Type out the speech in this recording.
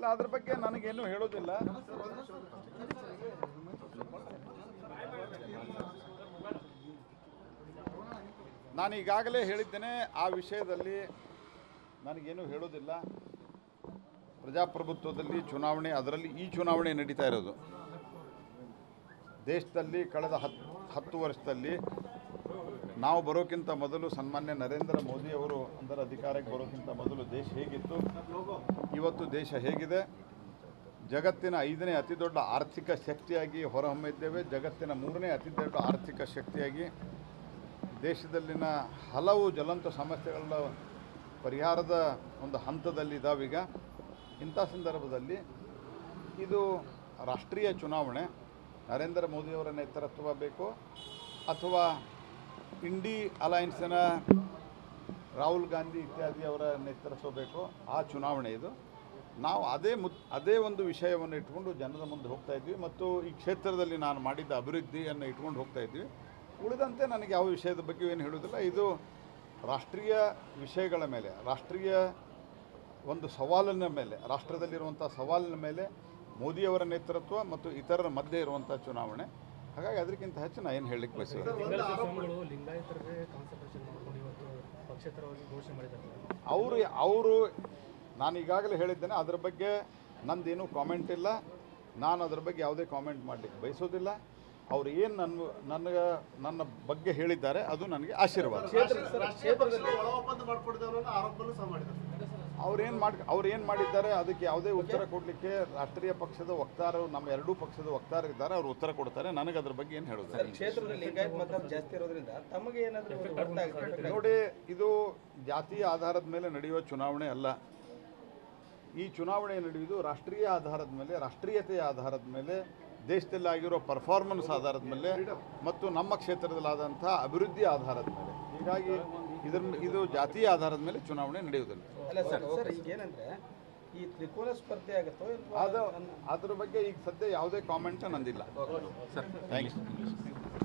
ಇಲ್ಲ, ಅದ್ರ ಬಗ್ಗೆ ನನಗೇನು ಹೇಳೋದಿಲ್ಲ. ನಾನು ಈಗಾಗಲೇ ಹೇಳಿದ್ದೇನೆ, ಆ ವಿಷಯದಲ್ಲಿ ನನಗೇನು ಹೇಳೋದಿಲ್ಲ. ಪ್ರಜಾಪ್ರಭುತ್ವದಲ್ಲಿ ಚುನಾವಣೆ, ಅದರಲ್ಲಿ ಈ ಚುನಾವಣೆ ನಡೀತಾ ಇರೋದು ದೇಶದಲ್ಲಿ ಕಳೆದ 10 ವರ್ಷದಲ್ಲಿ ನಾವು ಬರೋಕ್ಕಿಂತ ಮೊದಲು ಸನ್ಮಾನ್ಯ ನರೇಂದ್ರ ಮೋದಿ ಅವರು ಅಂದರೆ ಅಧಿಕಾರಕ್ಕೆ ಬರೋಕ್ಕಿಂತ ಮೊದಲು ದೇಶ ಹೇಗಿತ್ತು, ಇವತ್ತು ದೇಶ ಹೇಗಿದೆ, ಜಗತ್ತಿನ 5ನೇ ಅತಿ ದೊಡ್ಡ ಆರ್ಥಿಕ ಶಕ್ತಿಯಾಗಿ ಹೊರಹೊಮ್ಮಿದ್ದೇವೆ. ಜಗತ್ತಿನ 3ನೇ ಅತಿ ದೊಡ್ಡ ಆರ್ಥಿಕ ಶಕ್ತಿಯಾಗಿ ದೇಶದಲ್ಲಿನ ಹಲವು ಜ್ವಲಂತ ಸಮಸ್ಯೆಗಳ ಪರಿಹಾರದ ಒಂದು ಹಂತದಲ್ಲಿದ್ದಾವೀಗ. ಇಂಥ ಸಂದರ್ಭದಲ್ಲಿ ಇದು ರಾಷ್ಟ್ರೀಯ ಚುನಾವಣೆ, ನರೇಂದ್ರ ಮೋದಿಯವರ ನೇತೃತ್ವ ಬೇಕು ಅಥವಾ ಇಂಡಿ ಅಲಯನ್ಸಿನ ರಾಹುಲ್ ಗಾಂಧಿ ಇತ್ಯಾದಿ ಅವರ ನೇತೃತ್ವ ಬೇಕು, ಆ ಚುನಾವಣೆ ಇದು. ನಾವು ಅದೇ ಒಂದು ವಿಷಯವನ್ನು ಇಟ್ಕೊಂಡು ಜನರ ಮುಂದೆ ಹೋಗ್ತಾ ಇದ್ವಿ ಮತ್ತು ಈ ಕ್ಷೇತ್ರದಲ್ಲಿ ನಾನು ಮಾಡಿದ್ದ ಅಭಿವೃದ್ಧಿಯನ್ನು ಇಟ್ಕೊಂಡು ಹೋಗ್ತಾ ಇದ್ವಿ. ಉಳಿದಂತೆ ನನಗೆ ಯಾವ ವಿಷಯದ ಬಗ್ಗೆ ಏನು ಹೇಳೋದಿಲ್ಲ. ಇದು ರಾಷ್ಟ್ರೀಯ ವಿಷಯಗಳ ಮೇಲೆ, ರಾಷ್ಟ್ರೀಯ ಒಂದು ಸವಾಲಿನ ಮೇಲೆ, ರಾಷ್ಟ್ರದಲ್ಲಿರುವಂಥ ಸವಾಲಿನ ಮೇಲೆ ಮೋದಿಯವರ ನೇತೃತ್ವ ಮತ್ತು ಇತರರ ಮಧ್ಯೆ ಇರುವಂಥ ಚುನಾವಣೆ. ಹಾಗಾಗಿ ಅದಕ್ಕಿಂತ ಹೆಚ್ಚು ನಾನು ಏನು ಹೇಳಲಿಕ್ಕೆ ಬಯಸಿದೆ. ಅವರು ನಾನು ಈಗಾಗಲೇ ಹೇಳಿದ್ದೇನೆ, ಅದರ ಬಗ್ಗೆ ನಂದೇನೂ ಕಾಮೆಂಟ್ ಇಲ್ಲ. ನಾನು ಅದರ ಬಗ್ಗೆ ಯಾವುದೇ ಕಾಮೆಂಟ್ ಮಾಡಲಿಕ್ಕೆ ಬಯಸೋದಿಲ್ಲ. ಅವರು ಏನು ನನ್ನ ಬಗ್ಗೆ ಹೇಳಿದ್ದಾರೆ ಅದು ನನಗೆ ಆಶೀರ್ವಾದ. ಅವ್ರೇನು ಮಾಡಿದ್ದಾರೆ ಅದಕ್ಕೆ ಯಾವುದೇ ಉತ್ತರ ಕೊಡಲಿಕ್ಕೆ ರಾಷ್ಟ್ರೀಯ ಪಕ್ಷದ ವಕ್ತಾರರು, ನಮ್ಮ ಎರಡೂ ಪಕ್ಷದ ವಕ್ತಾರರಿದ್ದಾರೆ, ಅವರು ಉತ್ತರ ಕೊಡ್ತಾರೆ. ನನಗೆ ಅದ್ರ ಬಗ್ಗೆ ಏನು ಹೇಳೋದು. ನೋಡಿ, ಇದು ಜಾತಿಯ ಆಧಾರದ ಮೇಲೆ ನಡೆಯುವ ಚುನಾವಣೆ ಅಲ್ಲ. ಈ ಚುನಾವಣೆ ನಡೆಯುವುದು ರಾಷ್ಟ್ರೀಯ ಆಧಾರದ ಮೇಲೆ, ರಾಷ್ಟ್ರೀಯತೆಯ ಆಧಾರದ ಮೇಲೆ, ದೇಶದಲ್ಲಿ ಆಗಿರೋ ಪರ್ಫಾರ್ಮೆನ್ಸ್ ಆಧಾರದ ಮೇಲೆ ಮತ್ತು ನಮ್ಮ ಕ್ಷೇತ್ರದಲ್ಲಾದಂಥ ಅಭಿವೃದ್ಧಿ ಆಧಾರದ ಮೇಲೆ. ಹೀಗಾಗಿ ಇದು ಜಾತಿಯ ಆಧಾರದ ಮೇಲೆ ಚುನಾವಣೆ ನಡೆಯುವುದಿಲ್ಲ. ಈ ತ್ರಿಕೋನ ಸ್ಪರ್ಧೆ ಆಗುತ್ತೋ ಅದ್ರ ಬಗ್ಗೆ ಈಗ ಸದ್ಯ ಯಾವುದೇ ಕಾಮೆಂಟ್ ನಂದಿಲ್ಲ. Thank you.